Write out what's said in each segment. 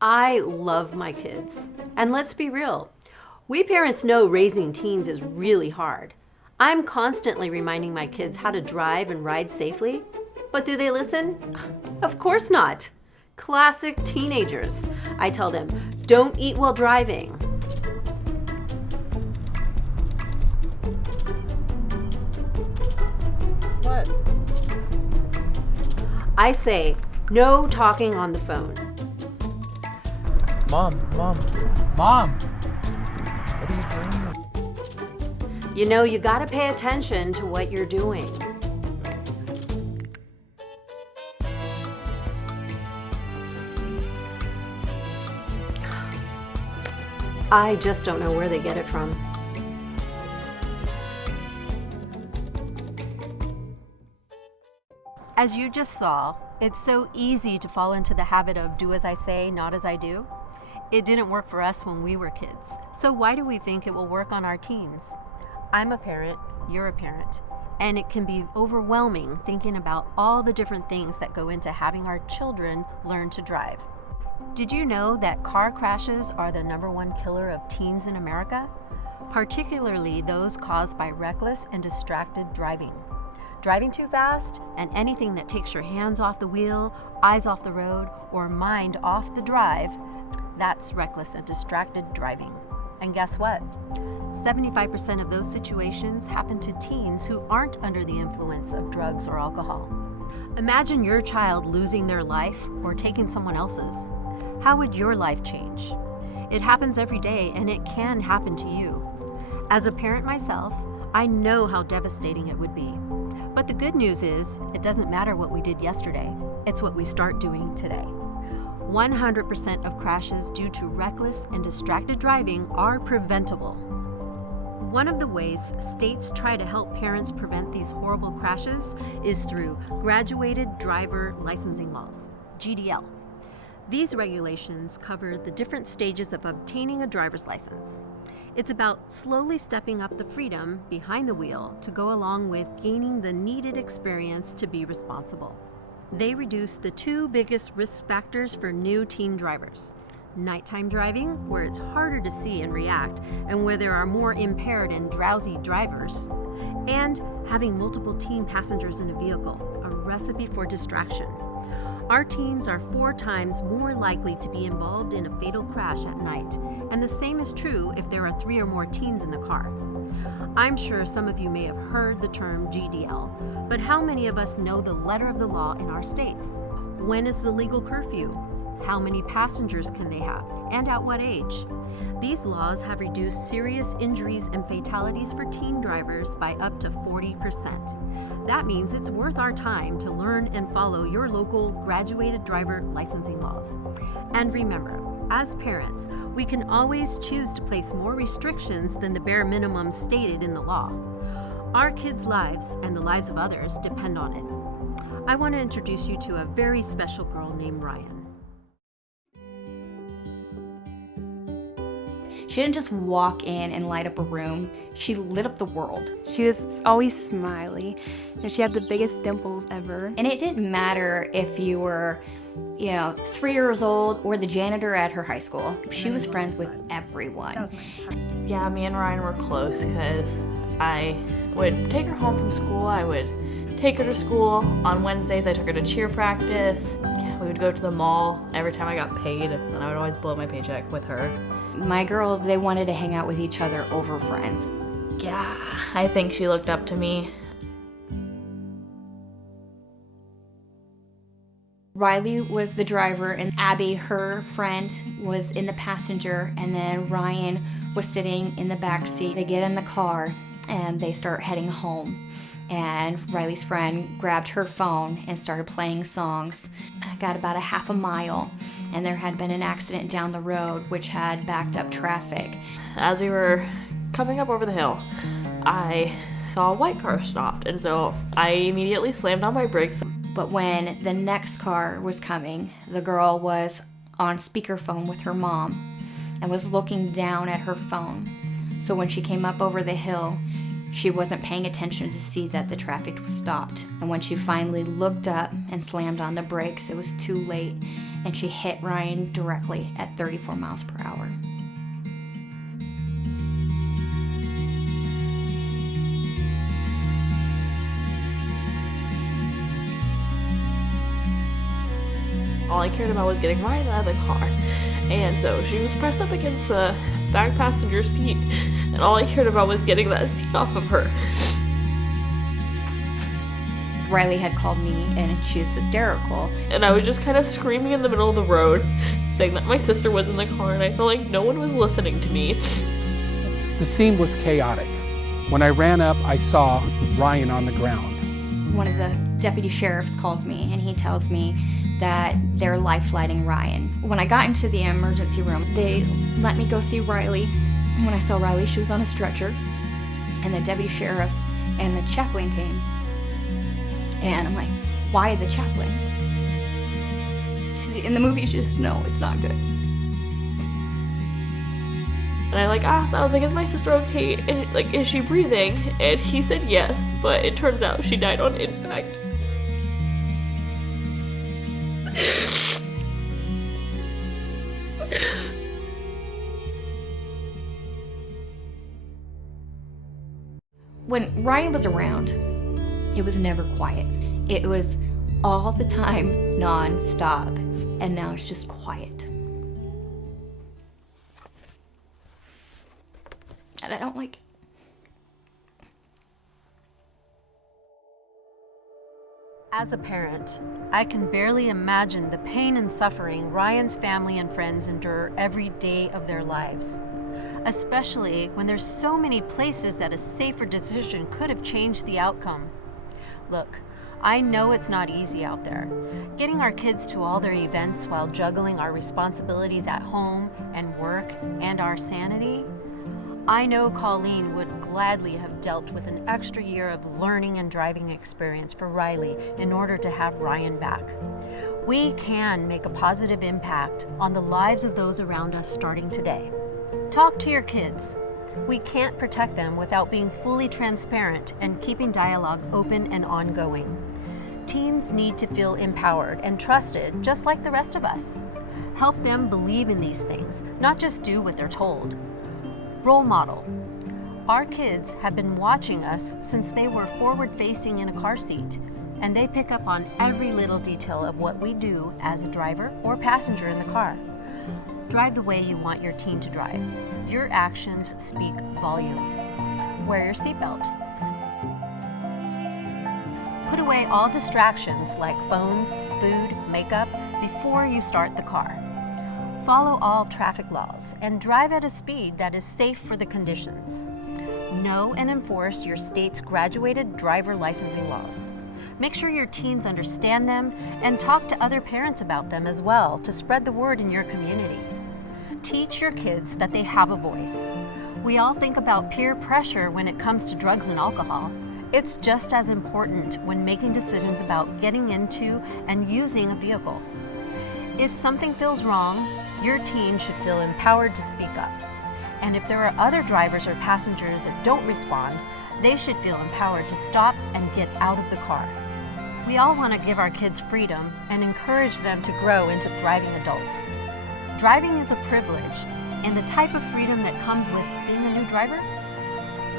I love my kids. And let's be real, we parents know raising teens is really hard. I'm constantly reminding my kids how to drive and ride safely. But do they listen? Of course not. Classic teenagers. I tell them, don't eat while driving. What? I say, no talking on the phone. Mom! What are you doing? You know, you gotta pay attention to what you're doing. I just don't know where they get it from. As you just saw, it's so easy to fall into the habit of do as I say, not as I do. It didn't work for us when we were kids. So why do we think it will work on our teens? I'm a parent, you're a parent, and it can be overwhelming thinking about all the different things that go into having our children learn to drive. Did you know that car crashes are the #1 killer of teens in America? Particularly those caused by reckless and distracted driving. Driving too fast and anything that takes your hands off the wheel, eyes off the road, or mind off the drive, that's reckless and distracted driving. And guess what? 75% of those situations happen to teens who aren't under the influence of drugs or alcohol. Imagine your child losing their life or taking someone else's. How would your life change? It happens every day, and it can happen to you. As a parent myself, I know how devastating it would be. But the good news is, it doesn't matter what we did yesterday. It's what we start doing today. 100% of crashes due to reckless and distracted driving are preventable. One of the ways states try to help parents prevent these horrible crashes is through graduated driver licensing laws, GDL. These regulations cover the different stages of obtaining a driver's license. It's about slowly stepping up the freedom behind the wheel to go along with gaining the needed experience to be responsible. They reduce the two biggest risk factors for new teen drivers: nighttime driving, where it's harder to see and react, and where there are more impaired and drowsy drivers, and having multiple teen passengers in a vehicle, a recipe for distraction. Our teens are 4 times more likely to be involved in a fatal crash at night, and the same is true if there are 3 or more teens in the car. I'm sure some of you may have heard the term GDL, but how many of us know the letter of the law in our states? When is the legal curfew? How many passengers can they have, and at what age? These laws have reduced serious injuries and fatalities for teen drivers by up to 40%. That means it's worth our time to learn and follow your local graduated driver licensing laws. And remember, as parents, we can always choose to place more restrictions than the bare minimum stated in the law. Our kids' lives and the lives of others depend on it. I want to introduce you to a very special girl named Ryan. She didn't just walk in and light up a room, she lit up the world. She was always smiley, and she had the biggest dimples ever. And it didn't matter if you were, 3 years old or the janitor at her high school. She was friends with everyone. Yeah, me and Ryan were close because I would take her home from school. I would take her to school. On Wednesdays, I took her to cheer practice. We would go to the mall every time I got paid, and I would always blow my paycheck with her. My girls, they wanted to hang out with each other over friends. Yeah, I think she looked up to me. Riley was the driver, and Abby, her friend, was in the passenger, and then Ryan was sitting in the back seat. They get in the car, and they start heading home. And Riley's friend grabbed her phone and started playing songs. I got about a half a mile, and there had been an accident down the road which had backed up traffic. As we were coming up over the hill, I saw a white car stopped, and so I immediately slammed on my brakes. But when the next car was coming, the girl was on speakerphone with her mom and was looking down at her phone. So when she came up over the hill, she wasn't paying attention to see that the traffic was stopped. And when she finally looked up and slammed on the brakes, it was too late. and she hit Ryan directly at 34 miles per hour. All I cared about was getting Ryan out of the car. And so she was pressed up against the back passenger seat, and all I cared about was getting that seat off of her. Riley had called me and she was hysterical. And I was just kind of screaming in the middle of the road, saying that my sister was in the car, and I felt like no one was listening to me. The scene was chaotic. When I ran up, I saw Ryan on the ground. One of the deputy sheriffs calls me and he tells me that they're life-flighting Ryan. When I got into the emergency room, they let me go see Riley. And when I saw Riley, she was on a stretcher, and the deputy sheriff and the chaplain came. And I'm like, why the chaplain? Because in the movies, you just know it's not good. And I asked, I was like, is my sister okay? And is she breathing? And he said yes, but it turns out she died on impact. When Ryan was around, it was never quiet. It was all the time, non-stop. And now it's just quiet. And I don't like it. As a parent, I can barely imagine the pain and suffering Ryan's family and friends endure every day of their lives, especially when there's so many places that a safer decision could have changed the outcome. Look, I know it's not easy out there. Getting our kids to all their events while juggling our responsibilities at home and work and our sanity. I know Colleen would gladly have dealt with an extra year of learning and driving experience for Riley in order to have Ryan back. We can make a positive impact on the lives of those around us starting today. Talk to your kids. We can't protect them without being fully transparent and keeping dialogue open and ongoing. Teens need to feel empowered and trusted just like the rest of us. Help them believe in these things, not just do what they're told. Role model. Our kids have been watching us since they were forward-facing in a car seat, and they pick up on every little detail of what we do as a driver or passenger in the car. Drive the way you want your teen to drive. Your actions speak volumes. Wear your seatbelt. Put away all distractions like phones, food, makeup before you start the car. Follow all traffic laws and drive at a speed that is safe for the conditions. Know and enforce your state's graduated driver licensing laws. Make sure your teens understand them and talk to other parents about them as well to spread the word in your community. Teach your kids that they have a voice. We all think about peer pressure when it comes to drugs and alcohol. It's just as important when making decisions about getting into and using a vehicle. If something feels wrong, your teen should feel empowered to speak up. And if there are other drivers or passengers that don't respond, they should feel empowered to stop and get out of the car. We all want to give our kids freedom and encourage them to grow into thriving adults. Driving is a privilege, and the type of freedom that comes with being a new driver,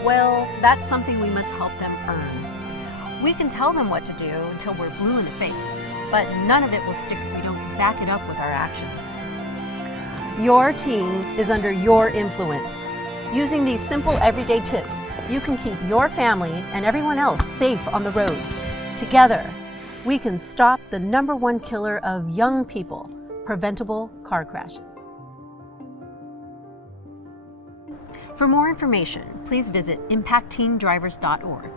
well, that's something we must help them earn. We can tell them what to do until we're blue in the face, but none of it will stick if we don't back it up with our actions. Your teen is under your influence. Using these simple everyday tips, you can keep your family and everyone else safe on the road. Together, we can stop the #1 killer of young people, preventable car crashes. For more information, please visit impactteendrivers.org.